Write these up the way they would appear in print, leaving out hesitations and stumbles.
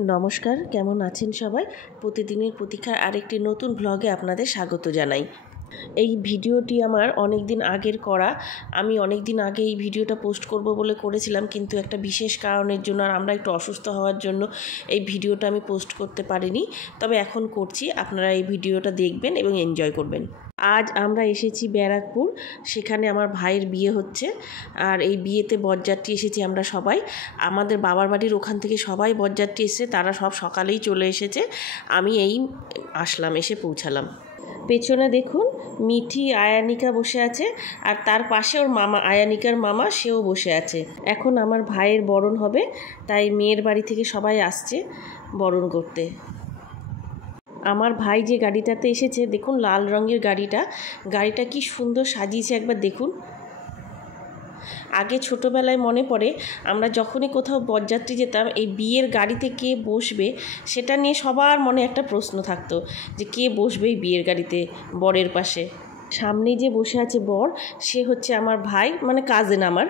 নমস্কার, কেমন আছেন সবাই? প্রতিদিনের প্রতীক্ষার আরেকটি নতুন ব্লগে আপনাদের স্বাগত জানাই। এই ভিডিওটি আমার অনেক দিন আগের করা। আমি অনেক দিন আগে এই ভিডিওটা পোস্ট করব বলে করেছিলাম, কিন্তু একটা বিশেষ কারণের জন্য আর আমরা একটু অসুস্থ হওয়ার জন্য এই ভিডিওটা আমি পোস্ট করতে পারিনি। তবে এখন করছি, আপনারা এই ভিডিওটা দেখবেন এবং এনজয় করবেন। আজ আমরা এসেছি ব্যারাকপুর, সেখানে আমার ভাইয়ের বিয়ে হচ্ছে। আর এই বিয়েতে বরযাত্রী এসেছি আমরা সবাই। আমাদের বাবার বাড়ির ওখান থেকে সবাই বরযাত্রী এসেছে, তারা সব সকালেই চলে এসেছে। আমি আসলাম, এসে পৌঁছালাম। পেছনে দেখুন মিঠি আয়ানিকা বসে আছে, আর তার পাশে ওর মামা, আয়ানিকার মামা, সেও বসে আছে। এখন আমার ভাইয়ের বরণ হবে, তাই মেয়ের বাড়ি থেকে সবাই আসছে বরণ করতে। আমার ভাই যে গাড়িটাতে এসেছে, দেখুন লাল রঙের গাড়িটা কি সুন্দর সাজিয়েছে, একবার দেখুন। আগে ছোটোবেলায় মনে পড়ে, আমরা যখনই কোথাও বরযাত্রী যেতাম, এই বিয়ের গাড়িতে কে বসবে সেটা নিয়ে সবার মনে একটা প্রশ্ন থাকতো, যে কে বসবে এই বিয়ের গাড়িতে বরের পাশে। সামনে যে বসে আছে বর, সে হচ্ছে আমার ভাই, মানে কাজিন আমার।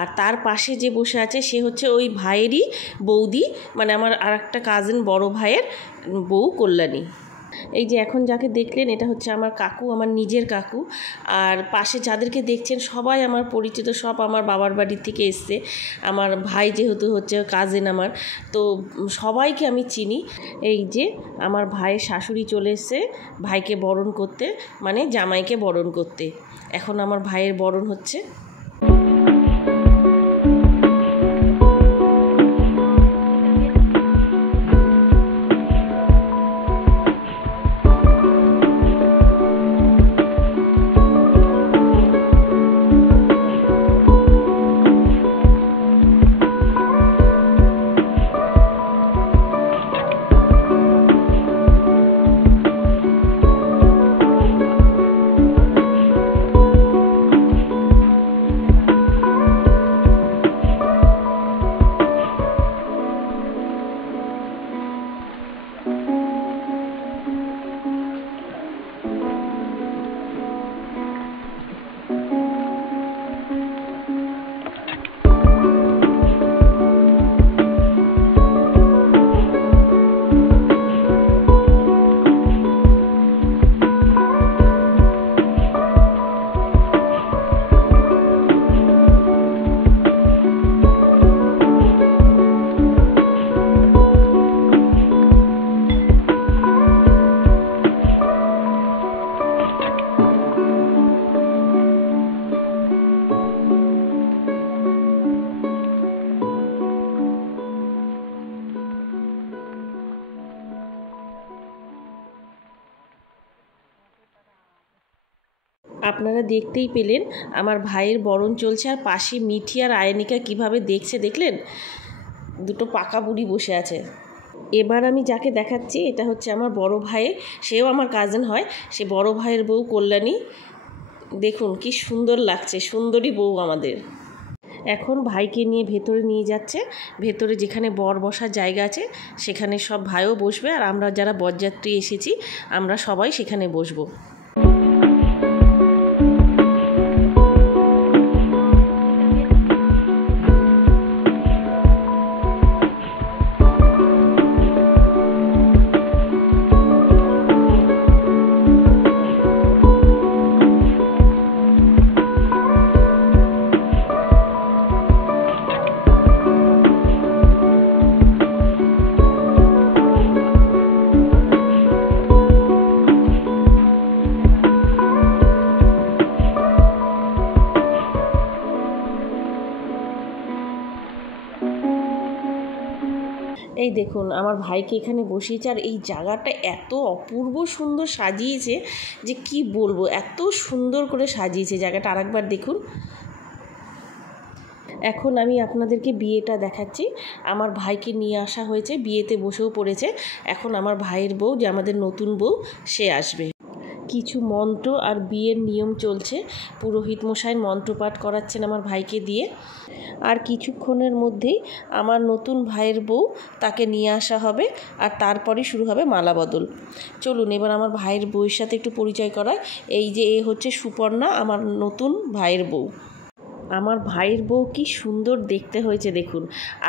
আর তার পাশে যে বসে আছে সে হচ্ছে ওই ভাইয়েরই বৌদি, মানে আমার আর একটা কাজিন বড় ভাইয়ের বউ কল্যাণী। এই যে এখন যাকে দেখলেন, এটা হচ্ছে আমার কাকু, আমার নিজের কাকু। আর পাশে যাদেরকে দেখছেন সবাই আমার পরিচিত, সব আমার বাবার বাড়ি থেকে এসছে। আমার ভাই যেহেতু হচ্ছে কাজিন আমার, তো সবাইকে আমি চিনি। এই যে আমার ভাইয়ের শাশুড়ি চলে এসছে ভাইকে বরণ করতে, মানে জামাইকে বরণ করতে। এখন আমার ভাইয়ের বরণ হচ্ছে। আপনারা দেখতেই পেলেন আমার ভাইয়ের বরণ চলছে, আর পাশে মিঠি আর আয়নিকা কিভাবে দেখছে দেখলেন? দুটো পাকা বুড়ি বসে আছে। এবার আমি যাকে দেখাচ্ছি, এটা হচ্ছে আমার বড় ভাই, সেও আমার কাজিন হয়। সে বড় ভাইয়ের বউ কল্যাণী। দেখুন কি সুন্দর লাগছে, সুন্দরী বউ আমাদের। এখন ভাইকে নিয়ে ভেতরে নিয়ে যাচ্ছে। ভেতরে যেখানে বর বসার জায়গা আছে সেখানে সব ভাইও বসবে, আর আমরা যারা বরযাত্রী এসেছি আমরা সবাই সেখানে বসবো। এই দেখুন আমার ভাইকে এখানে বসিয়েছে, আর এই জায়গাটা এত অপূর্ব সুন্দর সাজিয়েছে যে কি বলবো, এত সুন্দর করে সাজিয়েছে জায়গাটা। আরেকবার দেখুন। এখন আমি আপনাদেরকে বিয়েটা দেখাচ্ছি। আমার ভাইকে নিয়ে আসা হয়েছে, বিয়েতে বসেও পড়েছে। এখন আমার ভাইয়ের বউ, যে আমাদের নতুন বউ, সে আসবে। কিছু মন্ত্র আর বিয়ের নিয়ম চলছে। পুরোহিত মশাই মন্ত্রপাঠ করাচ্ছেন আমার ভাইকে দিয়ে। আর কিছুক্ষণের মধ্যেই আমার নতুন ভাইয়ের বউ, তাকে নিয়ে আসা হবে, আর তারপরই শুরু হবে মালা বদল। চলুন এবার আমার ভাইয়ের বউয়ের সাথে একটু পরিচয় করায়। এই যে এ হচ্ছে সুপর্ণা, আমার নতুন ভাইয়ের বউ। আমার ভাইয়ের বউ কি সুন্দর দেখতে হয়েছে দেখুন।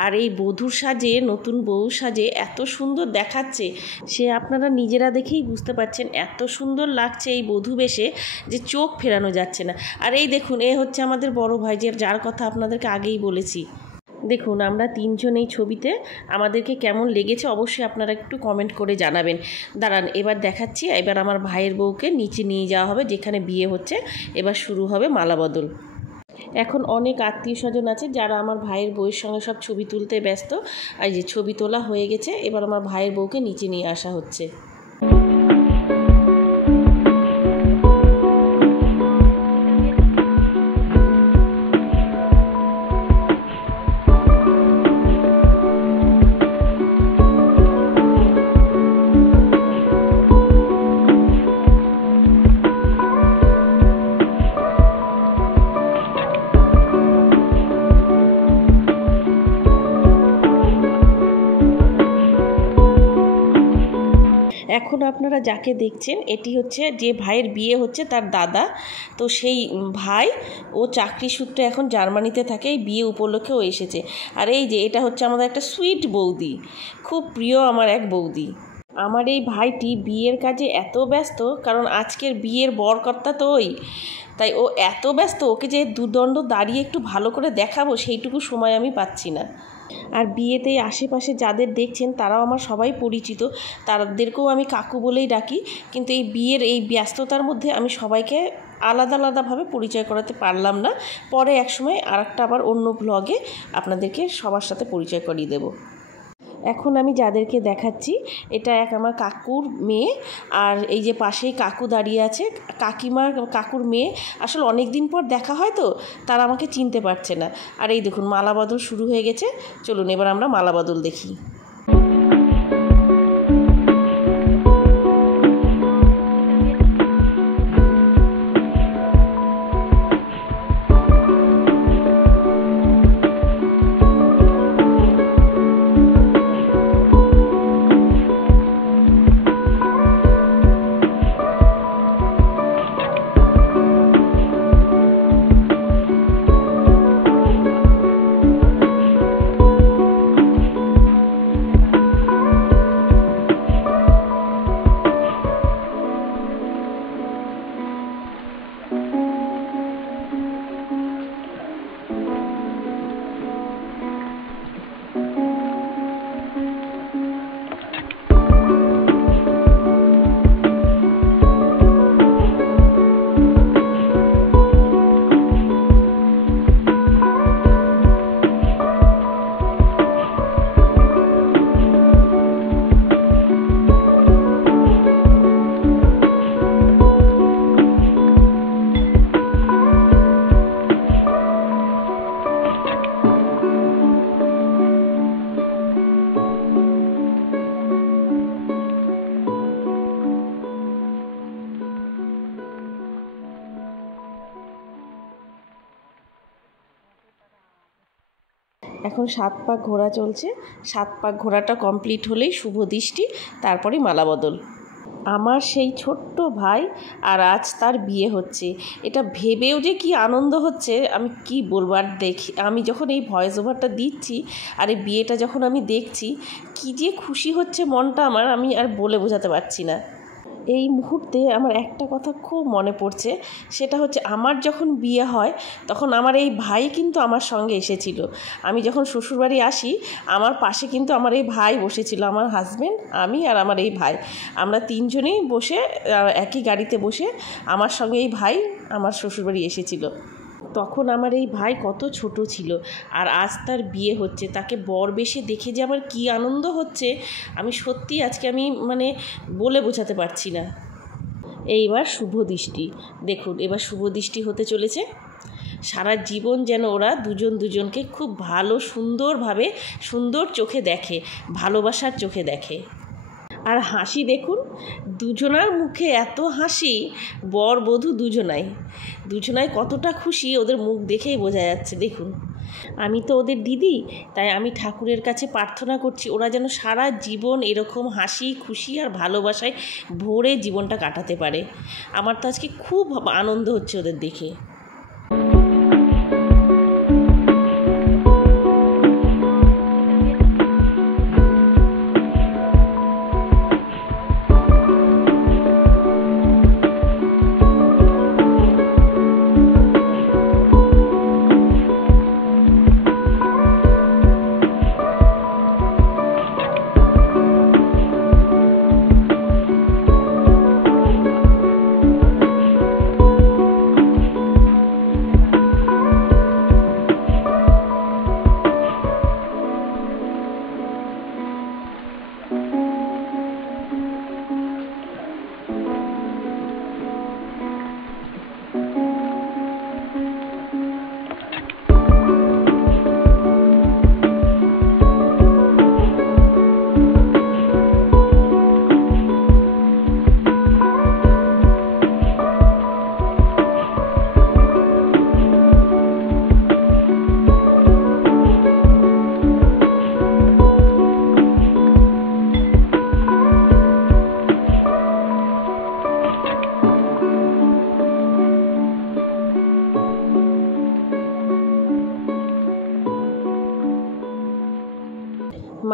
আর এই বধূর সাজে, নতুন বউ সাজে এত সুন্দর দেখাচ্ছে, সে আপনারা নিজেরা দেখেই বুঝতে পারছেন এত সুন্দর লাগছে এই বধূ বেশে যে চোখ ফেরানো যাচ্ছে না। আর এই দেখুন, এ হচ্ছে আমাদের বড় ভাই, যার কথা আপনাদেরকে আগেই বলেছি। দেখুন আমরা তিনজন এই ছবিতে, আমাদেরকে কেমন লেগেছে অবশ্যই আপনারা একটু কমেন্ট করে জানাবেন। দাঁড়ান, এবার দেখাচ্ছি। এবার আমার ভাইয়ের বউকে নিচে নিয়ে যাওয়া হবে যেখানে বিয়ে হচ্ছে। এবার শুরু হবে মালাবদল। এখন অনেক আত্মীয় স্বজন আছে যারা আমার ভাইয়ের বউয়ের সঙ্গে সব ছবি তুলতে ব্যস্ত। আর যে ছবি তোলা হয়ে গেছে, এবার আমার ভাইয়ের বউকে নিচে নিয়ে আসা হচ্ছে। এখন আপনারা যাকে দেখছেন এটি হচ্ছে যে ভাইয়ের বিয়ে হচ্ছে তার দাদা। তো সেই ভাই, ও চাকরি সূত্রে এখন জার্মানিতে থাকে, এই বিয়ে উপলক্ষে ও এসেছে। আর এই যে এটা হচ্ছে আমাদের একটা সুইট বৌদি, খুব প্রিয় আমার এক বৌদি। আমার এই ভাইটি বিয়ের কাজে এত ব্যস্ত, কারণ আজকের বিয়ের বরকর্তা তো ওই, তাই ও এত ব্যস্ত, ওকে যে দুদণ্ড দাঁড়িয়ে একটু ভালো করে দেখাবো সেইটুকু সময় আমি পাচ্ছি না। আর বিয়েতে আশেপাশে যাদের দেখছেন তারাও আমার সবাই পরিচিত, তাদেরকেও আমি কাকু বলেই ডাকি। কিন্তু এই বিয়ের এই ব্যস্ততার মধ্যে আমি সবাইকে আলাদা আলাদাভাবে পরিচয় করাতে পারলাম না। পরে একসময় আবার অন্য ব্লগে আপনাদেরকে সবার সাথে পরিচয় করিয়ে দেব। এখন আমি যাদেরকে দেখাচ্ছি, এটা এক আমার কাকুর মেয়ে। আর এই যে পাশেই কাকু দাঁড়িয়ে আছে, কাকুর মেয়ে। আসলে অনেক দিন পর দেখা হয় তো তারা আমাকে চিনতে পারছে না। আর এই দেখুন মালাবদল শুরু হয়ে গেছে। চলুন এবার আমরা মালাবদল দেখি। এখন 7 পাক ঘোরা চলছে। 7 পাক ঘোরাটা কমপ্লিট হলেই শুভ দৃষ্টি, তারপরেই মালাবদল। আমার সেই ছোট্ট ভাই, আর আজ তার বিয়ে হচ্ছে। এটা ভেবেও যে কি আনন্দ হচ্ছে আমি কি বলবো। আর আমি যখন এই ভয়েস ওভারটা দিচ্ছি আর এই বিয়েটা যখন আমি দেখছি, কি যে খুশি হচ্ছে মনটা আমার, আমি আর বলে বোঝাতে পারছি না। এই মুহূর্তে আমার একটা কথা খুব মনে পড়ছে, সেটা হচ্ছে আমার যখন বিয়ে হয় তখন আমার এই ভাই কিন্তু আমার সঙ্গে এসেছিল। আমি যখন শ্বশুরবাড়ি আসি আমার পাশে কিন্তু আমার এই ভাই বসেছিল, আমার হাজব্যান্ড, আমি আর আমার এই ভাই, আমরা তিনজনেই বসে একই গাড়িতে বসে আমার সঙ্গে এই ভাই আমার শ্বশুরবাড়ি এসেছিল। তখন আমার এই ভাই কত ছোট ছিল, আর আজ তার বিয়ে হচ্ছে। তাকে বর বেশে দেখে যে আমার কী আনন্দ হচ্ছে আমি সত্যি আজকে বলে বোঝাতে পারছি না। এইবার শুভ দৃষ্টি দেখুন, এবার শুভ দৃষ্টি হতে চলেছে। সারা জীবন যেন ওরা দুজনকে খুব ভালো সুন্দরভাবে সুন্দর চোখে দেখে, ভালোবাসার চোখে দেখে। আর হাসি দেখুন, দুজনার মুখে এত হাসি, বর বধূ দুজনাই কতটা খুশি ওদের মুখ দেখেই বোঝা যাচ্ছে। দেখুন, আমি তো ওদের দিদি, তাই আমি ঠাকুরের কাছে প্রার্থনা করছি ওরা যেন সারা জীবন এরকম হাসি খুশি আর ভালোবাসায় ভরে জীবনটা কাটাতে পারে। আমার তো আজকে খুব আনন্দ হচ্ছে ওদের দেখে।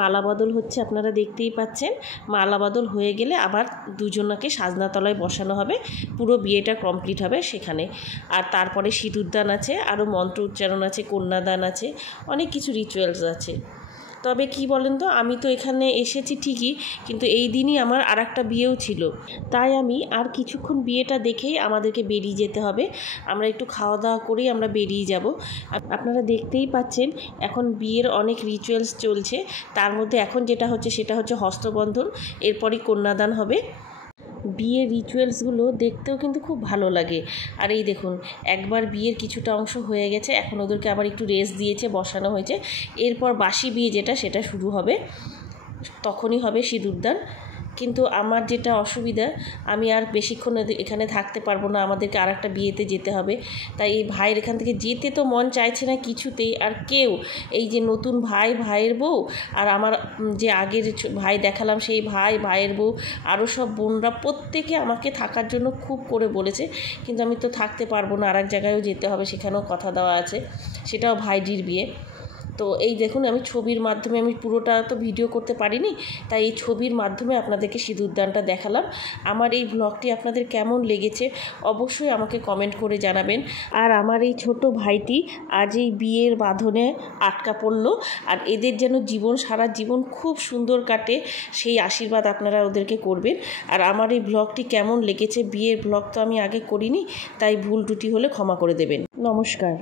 মালা বদল হচ্ছে, আপনারা দেখতেই পাচ্ছেন। মালা বদল হয়ে গেলে আবার দুজনকে সাজনাতলায় বসানো হবে, পুরো বিয়েটা কমপ্লিট হবে সেখানে। আর তারপরে সিঁদুরদান আছে, আরও মন্ত্র উচ্চারণ আছে, কন্যাদান আছে, অনেক কিছু রিচুয়ালস আছে। তবে কি বলেন তো, আমি তো এখানে এসেছি ঠিকই, কিন্তু এই দিনই আমার আর একটা বিয়েও ছিল, তাই আমি আর কিছুক্ষণ বিয়েটা দেখেই আমাদেরকে বেরিয়ে যেতে হবে। আমরা একটু খাওয়া দাওয়া করেই আমরা বেরিয়ে যাব। আপনারা দেখতেই পাচ্ছেন এখন বিয়ের অনেক রিচুয়ালস চলছে, তার মধ্যে এখন যেটা হচ্ছে সেটা হচ্ছে হস্তবন্ধন, এরপরই কন্যাদান হবে। বিয়ের রিচুয়ালসগুলো দেখতেও কিন্তু খুব ভালো লাগে। আর এই দেখুন, একবার বিয়ের কিছুটা অংশ হয়ে গেছে, এখন ওদেরকে আবার একটু রেস্ট দিয়েছে, বসানো হয়েছে। এরপর বাসি বিয়ে সেটা শুরু হবে, তখনই হবে সিঁদুরদান। কিন্তু আমার যেটা অসুবিধা, আমি আর বেশিক্ষণ এখানে থাকতে পারবো না, আমাদেরকে আর একটা বিয়েতে যেতে হবে। তাই এই ভাইয়ের এখান থেকে যেতে তো মন চাইছে না কিছুতেই। আর কেউ, এই যে নতুন ভাইয়ের বউ, আর আমার যে আগের ভাই দেখালাম সেই ভাইয়ের বউ, আরও সব বোনরা প্রত্যেকে আমাকে থাকার জন্য খুব করে বলেছে, কিন্তু আমি তো থাকতে পারবো না, আর এক জায়গায়ও যেতে হবে, সেখানেও কথা দেওয়া আছে, সেটাও ভাইজির বিয়ে। তো এই দেখুন, আমি ছবির মাধ্যমে, আমি পুরোটা তো ভিডিও করতে পারিনি, তাই এই ছবির মাধ্যমে আপনাদেরকে সিঁদুরদানটা দেখালাম। আমার এই ব্লগটি আপনাদের কেমন লেগেছে অবশ্যই আমাকে কমেন্ট করে জানাবেন। আর আমার এই ছোট ভাইটি আজ এই বিয়ের বাঁধনে আটকা পড়লো, আর এদের যেন সারা জীবন খুব সুন্দর কাটে, সেই আশীর্বাদ আপনারা ওদেরকে করবেন। আর আমার এই ব্লগটি কেমন লেগেছে, বিয়ের ব্লগ তো আমি আগে করিনি, তাই ভুল ত্রুটি হলে ক্ষমা করে দেবেন। নমস্কার।